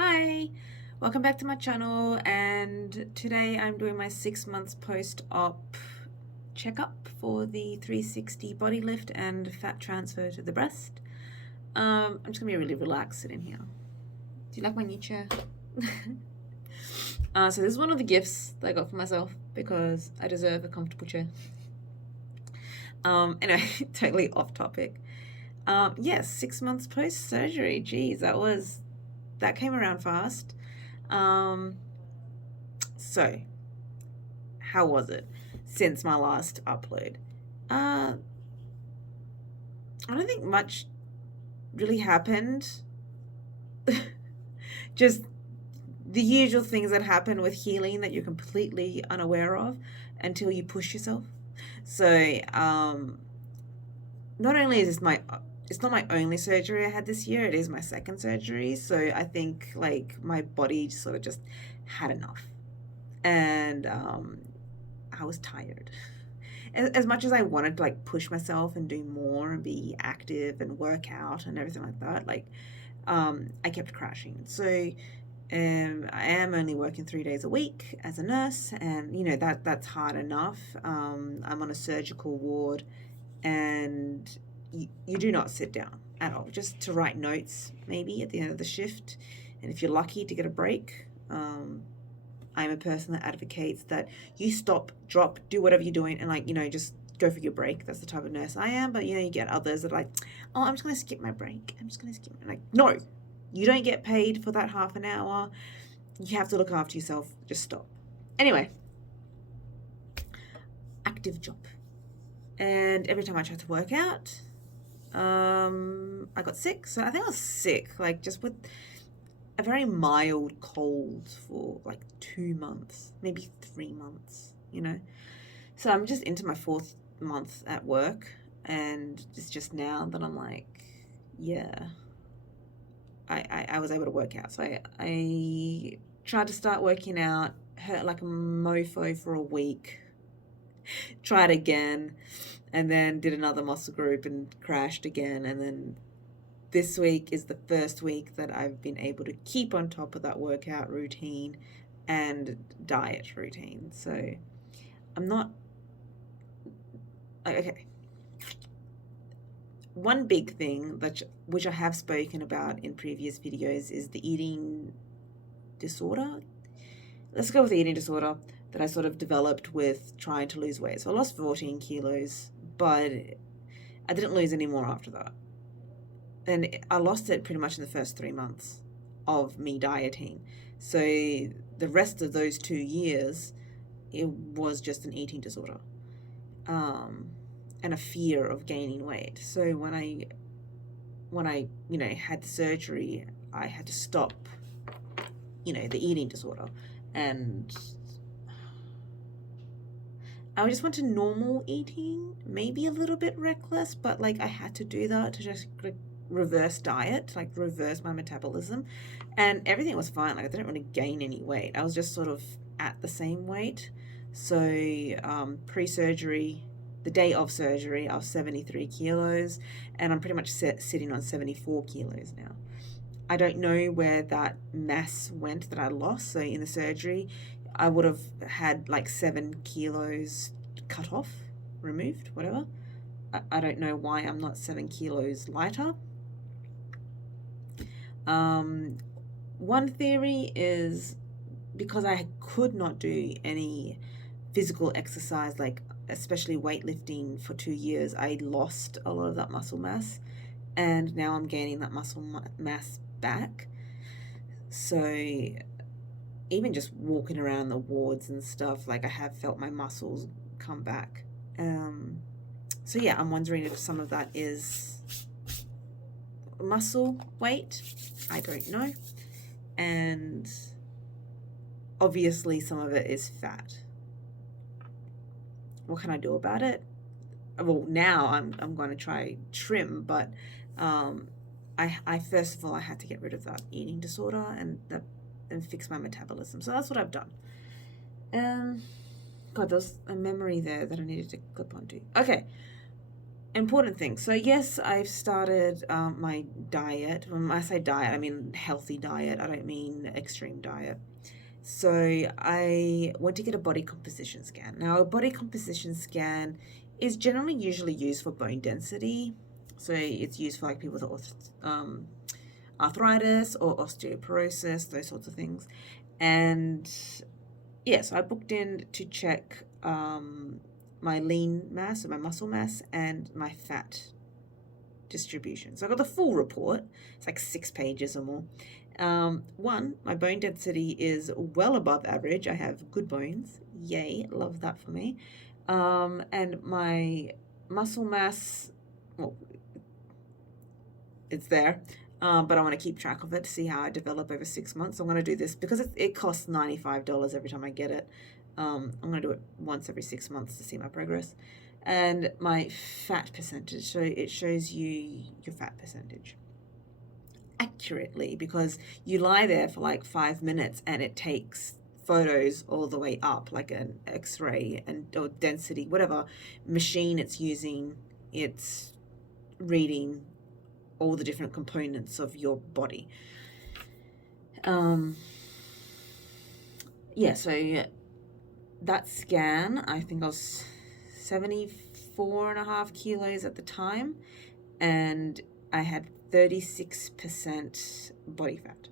Hi, welcome back to my channel, and today I'm doing my 6 months post-op checkup for the 360 body lift and fat transfer to the breast. I'm just gonna be really relaxed sitting here. Do you like my new chair? So this is one of the gifts that I got for myself because I deserve a comfortable chair. Anyway, totally off topic. Yes, 6 months post-surgery. Geez, that came around fast. So how was it since my last upload? I don't think much really happened. Just the usual things that happen with healing that you're completely unaware of until you push yourself. So, not only is it's not my only surgery I had this year, it is my second surgery. So I think like my body sort of just had enough. And I was tired. As much as I wanted to like push myself and do more and be active and work out and everything like that, like I kept crashing. So I am only working 3 days a week as a nurse, and you know that's hard enough. I'm on a surgical ward, and you do not sit down at all, just to write notes maybe at the end of the shift, and if you're lucky to get a break. I'm a person that advocates that you stop, drop, do whatever you're doing, and like, you know, just go for your break. That's the type of nurse I am. But you know, you get others that are like, oh, I'm just gonna skip my break. I'm just gonna skip like, no, you don't get paid for that half an hour. You have to look after yourself. Just stop. Anyway, active job. And every time I tried to work out, I got sick. So I think I was sick, like just with a very mild cold for like 2 months, maybe 3 months, you know. So I'm just into my 4th month at work, and it's just now that I'm like, yeah, I was able to work out. So I tried to start working out, hurt like a mofo for a week, tried again, and then did another muscle group and crashed again, and then this week is the first week that I've been able to keep on top of that workout routine and diet routine. So I'm not okay. One big thing which I have spoken about in previous videos is the eating disorder. Let's go with the eating disorder that I sort of developed with trying to lose weight. So I lost 14 kilos, but I didn't lose any more after that. And I lost it pretty much in the first 3 months of me dieting. So the rest of those 2 years, it was just an eating disorder, and a fear of gaining weight. So when I you know had the surgery, I had to stop, you know, the eating disorder, and I just went to normal eating, maybe a little bit reckless, but like I had to do that to just like reverse diet, like reverse my metabolism, and everything was fine. Like I didn't really gain any weight. I was just sort of at the same weight. So pre-surgery, the day of surgery, I was 73 kilos, and I'm pretty much sitting on 74 kilos now. I don't know where that mass went that I lost. So in the surgery, I would have had like 7 kilos cut off, removed, whatever. I don't know why I'm not 7 kilos lighter. One theory is because I could not do any physical exercise, like especially weightlifting, for 2 years, I lost a lot of that muscle mass, and now I'm gaining that muscle mass back. So even just walking around the wards and stuff, like I have felt my muscles come back. So yeah, I'm wondering if some of that is muscle weight. I don't know. And obviously some of it is fat. What can I do about it? Well, now I'm going to try trim, but I first of all, I had to get rid of that eating disorder and fix my metabolism. So that's what I've done. God, there's a memory there that I needed to clip onto. Okay. important things. So yes, I've started my diet. When I say diet, I mean healthy diet. I don't mean extreme diet. So I went to get a body composition scan. Now, a body composition scan is generally usually used for bone density. So it's used for like people with arthritis or osteoporosis, those sorts of things. And yeah, so I booked in to check my lean mass or my muscle mass and my fat distribution. So I got the full report. It's like 6 pages or more. One, my bone density is well above average. I have good bones. Yay, love that for me. And my muscle mass, well, it's there. But I want to keep track of it to see how I develop over 6 months. So I'm going to do this because it costs $95 every time I get it. I'm going to do it once every 6 months to see my progress. And my fat percentage, so it shows you your fat percentage accurately, because you lie there for like 5 minutes and it takes photos all the way up, like an x-ray and or density, whatever machine it's using, it's reading all the different components of your body. Yeah, so that scan, I think I was 74.5 kilos at the time, and I had 36% body fat.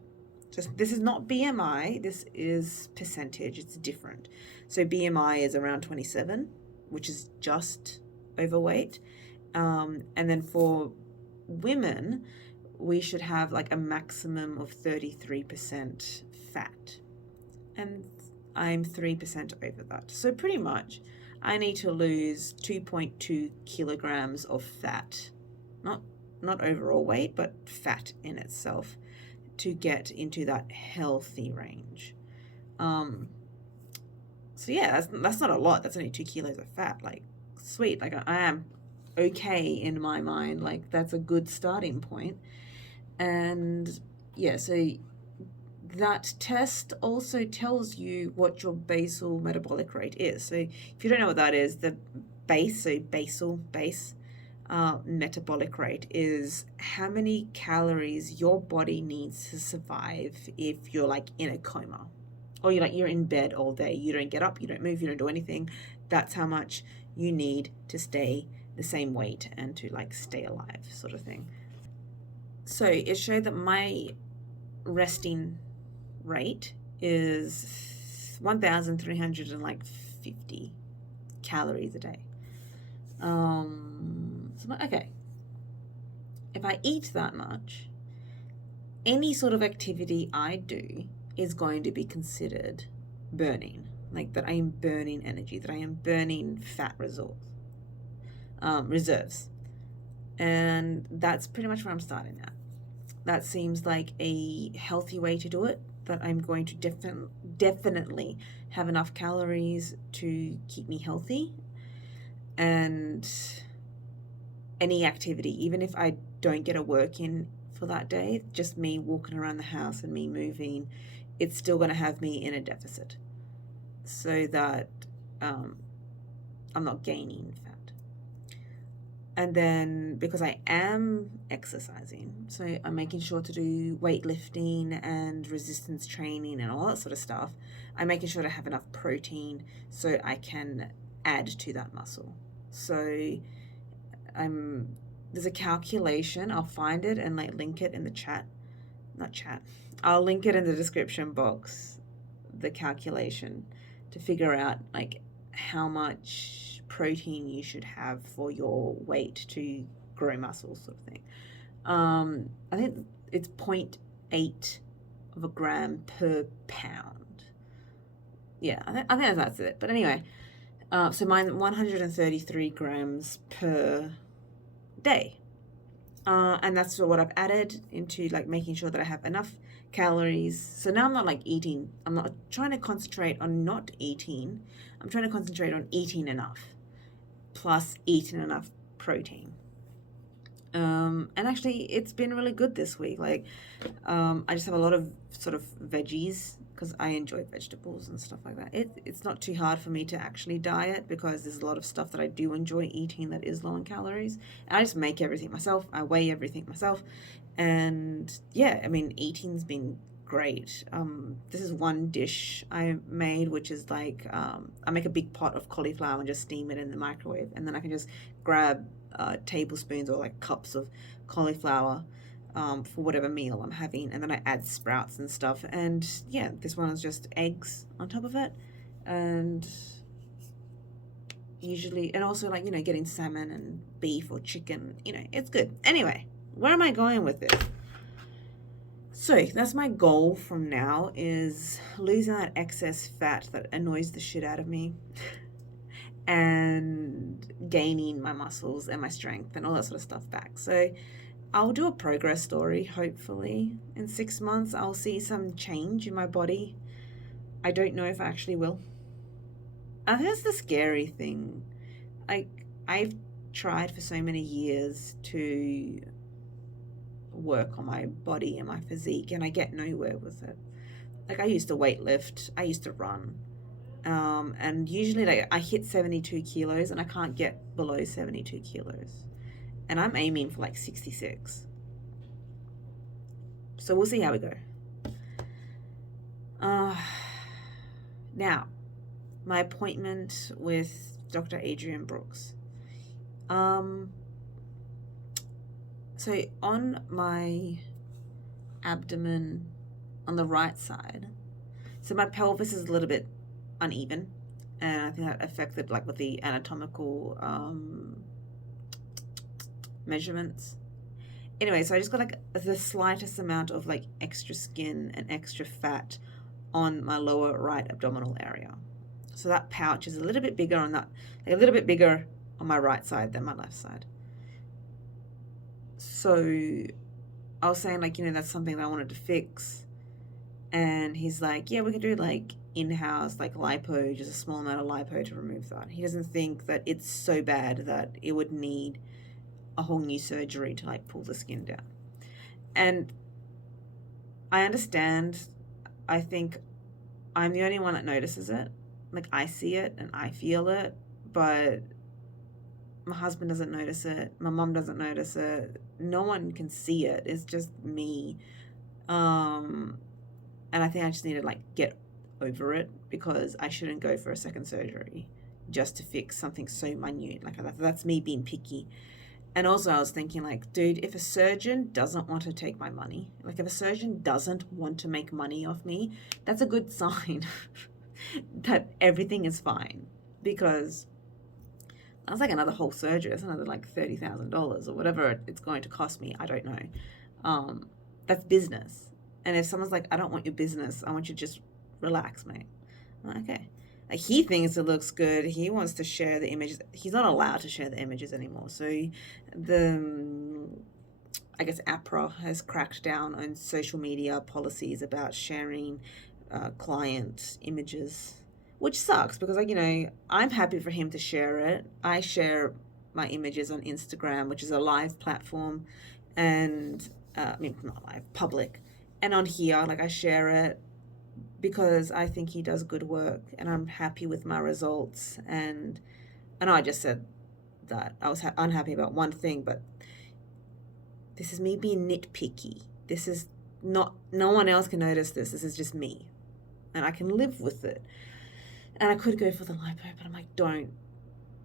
So this is not BMI, this is percentage, it's different. So BMI is around 27, which is just overweight. And then for women, we should have like a maximum of 33% fat. And I'm 3% over that. So pretty much I need to lose 2.2 kilograms of fat. Not overall weight, but fat in itself, to get into that healthy range. So yeah, that's not a lot. That's only 2 kilos of fat. Like, sweet. Like, I am okay in my mind. Like, that's a good starting point. And yeah, so that test also tells you what your basal metabolic rate is. So if you don't know what that is, the base metabolic rate is how many calories your body needs to survive if you're like in a coma, or you're in bed all day, you don't get up, you don't move, you don't do anything. That's how much you need to stay the same weight and to like stay alive, sort of thing. So it showed that my resting rate is 1,350 calories a day. So okay, if I eat that much, any sort of activity I do is going to be considered burning, like that I am burning energy, that I am burning fat reserves. And that's pretty much where I'm starting at. That seems like a healthy way to do it, that I'm going to definitely have enough calories to keep me healthy. And any activity, even if I don't get a work in for that day, just me walking around the house and me moving, it's still going to have me in a deficit, so that I'm not gaining fat. And then because I am exercising, so I'm making sure to do weightlifting and resistance training and all that sort of stuff, I'm making sure to have enough protein so I can add to that muscle. So there's a calculation, I'll find it and like link it in the I'll link it in the description box, the calculation, to figure out like how much protein you should have for your weight to grow muscles, sort of thing. I think it's 0.8 of a gram per pound. Yeah, I think that's it. But anyway, so mine 133 grams per day. And that's what I've added into like making sure that I have enough calories. So now I'm not like eating, I'm not trying to concentrate on not eating, I'm trying to concentrate on eating enough, plus eating enough protein. And actually it's been really good this week. Like, I just have a lot of sort of veggies because I enjoy vegetables and stuff like that. It's not too hard for me to actually diet because there's a lot of stuff that I do enjoy eating that is low in calories. And I just make everything myself. I weigh everything myself. And yeah, I mean, eating's been great. This is one dish I made, which is like I make a big pot of cauliflower and just steam it in the microwave. And then I can just grab tablespoons or like cups of cauliflower for whatever meal I'm having, and then I add sprouts and stuff. And yeah, this one is just eggs on top of it, and usually, and also like, you know, getting salmon and beef or chicken, you know, it's good. Anyway, where am I going with this? So that's my goal from now, is losing that excess fat that annoys the shit out of me and gaining my muscles and my strength and all that sort of stuff back. So I'll do a progress story, hopefully. In 6 months, I'll see some change in my body. I don't know if I actually will. I think that's the scary thing. I've tried for so many years to work on my body and my physique, and I get nowhere with it. Like, I used to weight lift, I used to run. And usually like I hit 72 kilos and I can't get below 72 kilos. And I'm aiming for like 66. So we'll see how we go. Now, my appointment with Dr. Adrian Brooks. So on my abdomen on the right side, so my pelvis is a little bit uneven, and I think that affected like with the anatomical measurements. Anyway, so I just got like the slightest amount of like extra skin and extra fat on my lower right abdominal area. So that pouch is a little bit bigger on that, like a little bit bigger on my right side than my left side. So I was saying like, you know, that's something that I wanted to fix. And he's like, yeah, we can do like in-house, like lipo, just a small amount of lipo to remove that. He doesn't think that it's so bad that it would need a whole new surgery to like pull the skin down. And I understand. I think I'm the only one that notices it. Like, I see it and I feel it, but my husband doesn't notice it. My mom doesn't notice it. No one can see it. It's just me. And I think I just need to like get over it, because I shouldn't go for a second surgery just to fix something so minute like that. That's me being picky. And also I was thinking like, dude, if a surgeon doesn't want to take my money, like if a surgeon doesn't want to make money off me, that's a good sign that everything is fine, because that's like another whole surgery. That's another like $30,000 or whatever it's going to cost me. I don't know. That's business. And if someone's like, I don't want your business, I want you to just relax, mate. I'm like, okay. Like, he thinks it looks good. He wants to share the images. He's not allowed to share the images anymore. So I guess APRA has cracked down on social media policies about sharing client images, which sucks, because like, you know, I'm happy for him to share it. I share my images on Instagram, which is a live platform, and I mean, not live, public. And on here, like, I share it because I think he does good work and I'm happy with my results. And I know I just said that I was unhappy about one thing, but this is me being nitpicky. This is not, no one else can notice this. This is just me. And I can live with it. And I could go for the lipo, but I'm like, don't.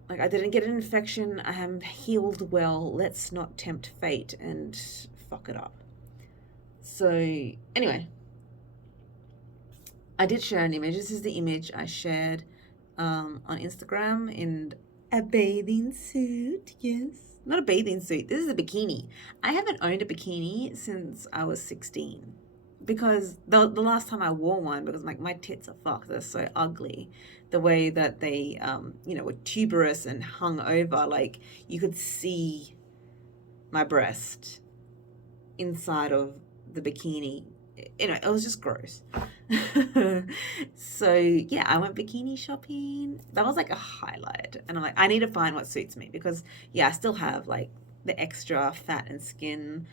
Like, I didn't get an infection. I am healed well. Let's not tempt fate and fuck it up. So anyway, I did share an image. This is the image I shared on Instagram in a bathing suit. Yes, not a bathing suit. This is a bikini. I haven't owned a bikini since I was 16, because the last time I wore one, because like my tits are fucked. They're so ugly. The way that they you know, were tuberous and hung over, like you could see my breast inside of the bikini. Anyway, it was just gross. So yeah, I went bikini shopping. That was like a highlight. And I'm like, I need to find what suits me, because yeah, I still have like the extra fat and skin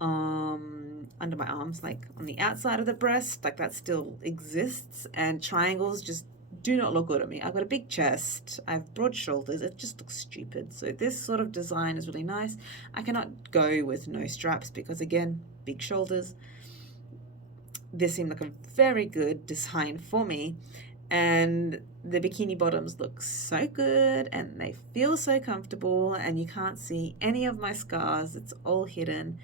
under my arms, like on the outside of the breast, like that still exists, and triangles just do not look good on me. I've got a big chest, I have broad shoulders, it just looks stupid. So this sort of design is really nice. I cannot go with no straps because, again, big shoulders. This seemed like a very good design for me, and the bikini bottoms look so good and they feel so comfortable, and you can't see any of my scars, it's all hidden.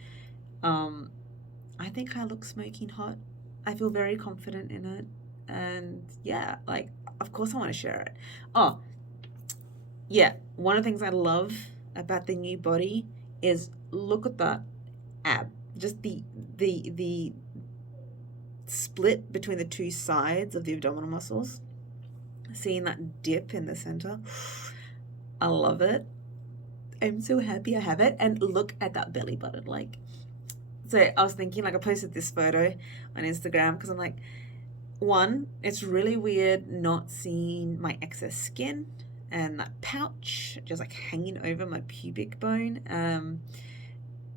I think I look smoking hot. I feel very confident in it, and yeah, like, of course I want to share it. Oh yeah, one of the things I love about the new body is, look at that ab, just the split between the two sides of the abdominal muscles, seeing that dip in the center. I love it. I'm so happy I have it. And look at that belly button. Like, so I was thinking, like, I posted this photo on Instagram because I'm like, one, it's really weird not seeing my excess skin and that pouch just like hanging over my pubic bone.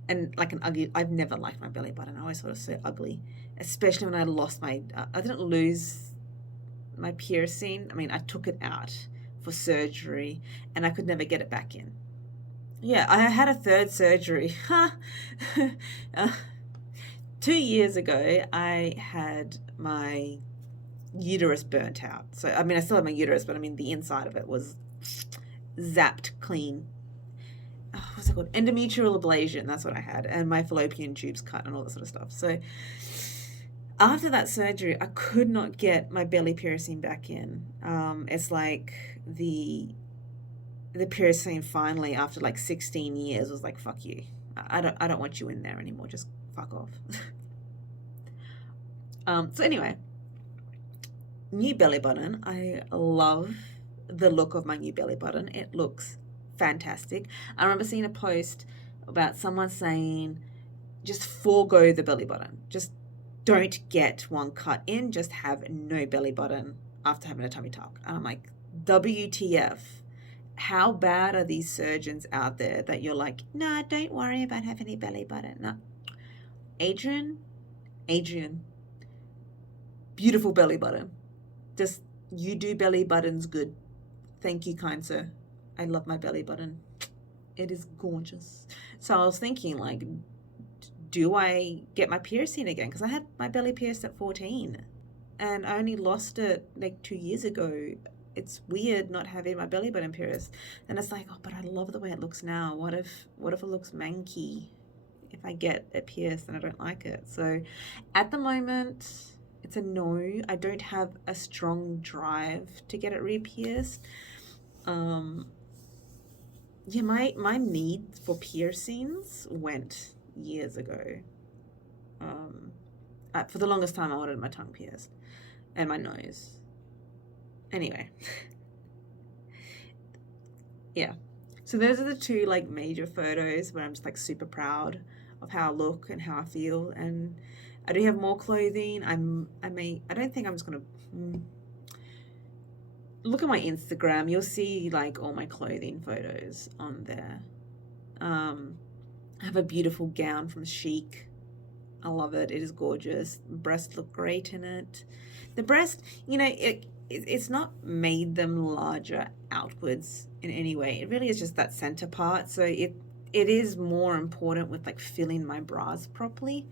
And like an ugly, I've never liked my belly button. I always thought it was so ugly, especially when I lost my, I didn't lose my piercing. I mean, I took it out for surgery and I could never get it back in. Yeah, I had a third surgery. 2 years ago, I had my uterus burnt out. So, I mean, I still have my uterus, but I mean, the inside of it was zapped clean. What's it called? Endometrial ablation. That's what I had. And my fallopian tubes cut and all that sort of stuff. So after that surgery, I could not get my belly piercing back in. It's like the piercing finally, after like 16 years, was like, fuck you. I don't want you in there anymore. Just fuck off. So anyway, new belly button. I love the look of my new belly button. It looks fantastic. I remember seeing a post about someone saying, just forego the belly button. Just don't get one cut in. Just have no belly button after having a tummy tuck. And I'm like, WTF? How bad are these surgeons out there that you're like, nah, don't worry about having a belly button? No. Adrian, beautiful belly button. Just, you do belly buttons good. Thank you, kind sir. I love my belly button. It is gorgeous. So I was thinking, like, do I get my piercing again? Because I had my belly pierced at 14 and I only lost it like 2 years ago. It's weird not having my belly button pierced. And it's like, oh, but I love the way it looks now. What if it looks manky if I get it pierced and I don't like it? So at the moment, it's a no. I don't have a strong drive to get it re-pierced. Yeah, my need for piercings went years ago. For the longest time, I wanted my tongue pierced and my nose. Anyway, yeah. So those are the two like major photos where I'm just like super proud of how I look and how I feel. And I do have more clothing. I don't think I'm just gonna. Look at my Instagram, you'll see like all my clothing photos on there. I have a beautiful gown from Chic. I love it. It is gorgeous. Breasts look great in it. The breast, you know, it's not made them larger outwards in any way. It really is just that center part. So it is more important with like filling my bras properly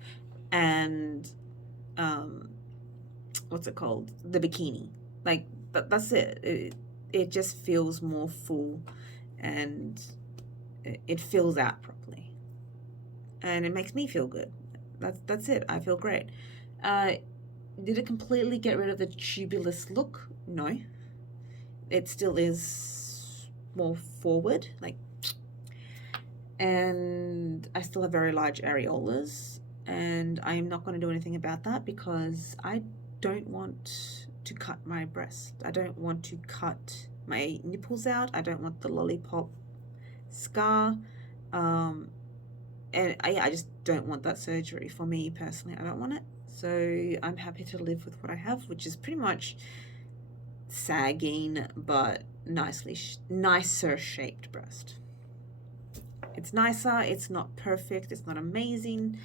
and what's it called? The bikini. Like, that's it. It just feels more full and it fills out properly. And it makes me feel good. That's it. I feel great. Did it completely get rid of the tubulous look? No. It still is more forward, like, and I still have very large areolas, and I'm not going to do anything about that because I don't want to cut my breast. I don't want to cut my nipples out. I don't want the lollipop scar. And I just don't want that surgery for me personally. I don't want it. So I'm happy to live with what I have, which is pretty much sagging but nicer shaped breast. It's nicer. It's not perfect. It's not amazing.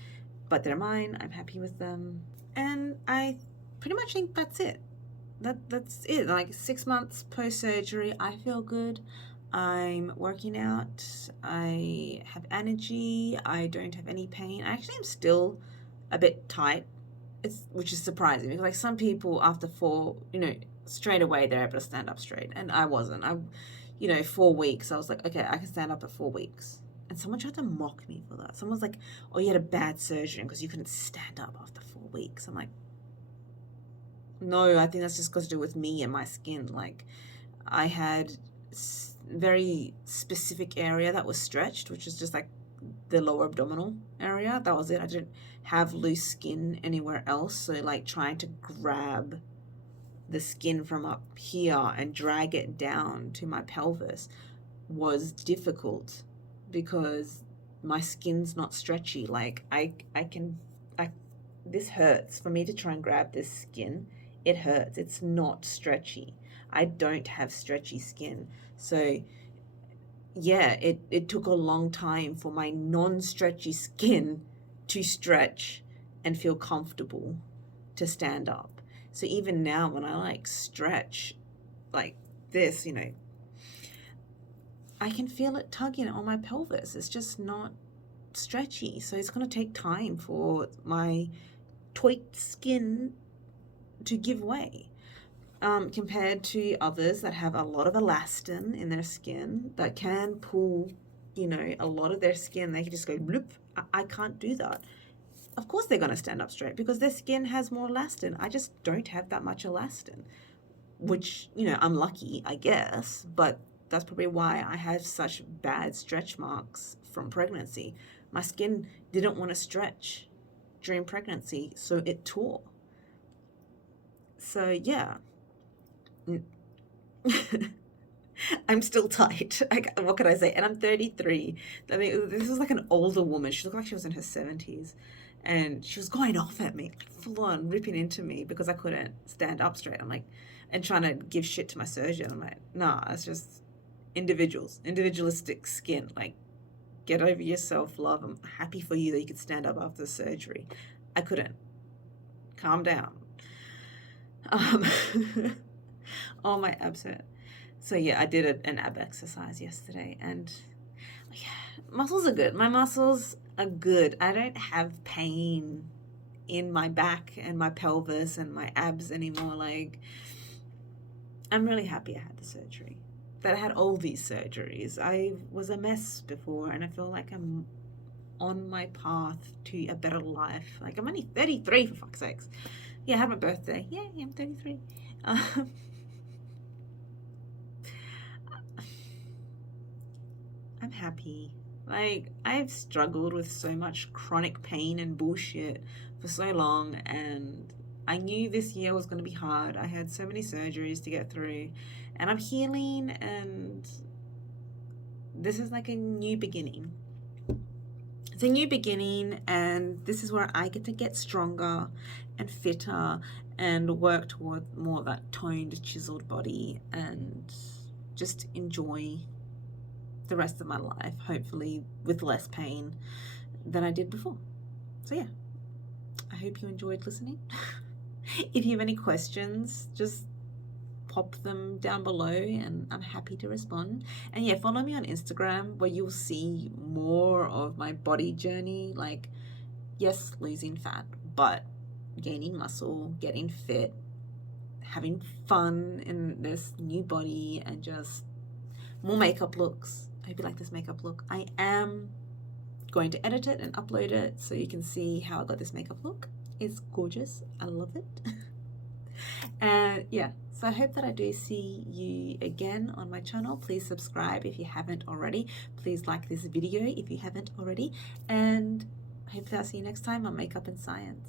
but they're mine. I'm happy with them. And I pretty much think that's it. That's it. Like 6 months post surgery, I feel good. I'm working out. I have energy. I don't have any pain. I actually am still a bit tight. Which is surprising because like some people after 4, straight away they're able to stand up straight, and I wasn't. 4 weeks, I was like, okay, I can stand up at 4 weeks. And someone tried to mock me for that. Someone's like, oh, you had a bad surgery because you couldn't stand up after 4 weeks. I'm like, no, I think that's just got to do with me and my skin. Like, I had very specific area that was stretched, which is just like the lower abdominal area. That was it. I didn't have loose skin anywhere else. So like trying to grab the skin from up here and drag it down to my pelvis was difficult because my skin's not stretchy. Like this hurts for me to try and grab this skin. It hurts. It's not stretchy. I don't have stretchy skin. So yeah, it took a long time for my non-stretchy skin to stretch and feel comfortable to stand up. So even now when I like stretch like this, I can feel it tugging on my pelvis. It's just not stretchy. So it's going to take time for my tweaked skin to give way. Compared to others that have a lot of elastin in their skin that can pull, a lot of their skin. They can just go bloop. I can't do that. Of course they're going to stand up straight because their skin has more elastin. I just don't have that much elastin, which, I'm lucky, I guess, but that's probably why I have such bad stretch marks from pregnancy. My skin didn't want to stretch during pregnancy, so it tore. So yeah. I'm still tight. What can I say? And I'm 33. I mean, this was like an older woman. She looked like she was in her 70s. And she was going off at me, full on ripping into me because I couldn't stand up straight. I'm like, and trying to give shit to my surgeon. I'm like, nah, it's just individualistic skin. Like, get over yourself, love. I'm happy for you that you could stand up after the surgery. I couldn't. Calm down. Oh, my abs hurt. So yeah, I did an ab exercise yesterday, and yeah, muscles are good. My muscles are good. I don't have pain in my back and my pelvis and my abs anymore. Like, I'm really happy I had the surgery. That I had all these surgeries. I was a mess before, and I feel like I'm on my path to a better life. Like, I'm only 33 for fuck's sakes. Yeah, I had my birthday. Yeah, I'm 33. I'm happy. Like, I've struggled with so much chronic pain and bullshit for so long, and I knew this year was going to be hard. I had so many surgeries to get through, and I'm healing, and this is like a new beginning. It's a new beginning, and this is where I get to get stronger and fitter and work toward more of that toned, chiseled body and just enjoy the rest of my life, hopefully with less pain than I did before. So yeah, I hope you enjoyed listening. If you have any questions, just pop them down below and I'm happy to respond. And yeah, follow me on Instagram where you'll see more of my body journey. Like, yes, losing fat, but gaining muscle, getting fit, having fun in this new body, and just more makeup looks. I hope you like this makeup look. I am going to edit it and upload it so you can see how I got this makeup look. It's gorgeous. I love it. And yeah, so I hope that I do see you again on my channel. Please subscribe if you haven't already. Please like this video if you haven't already. And I hope that I'll see you next time on Makeup and Science.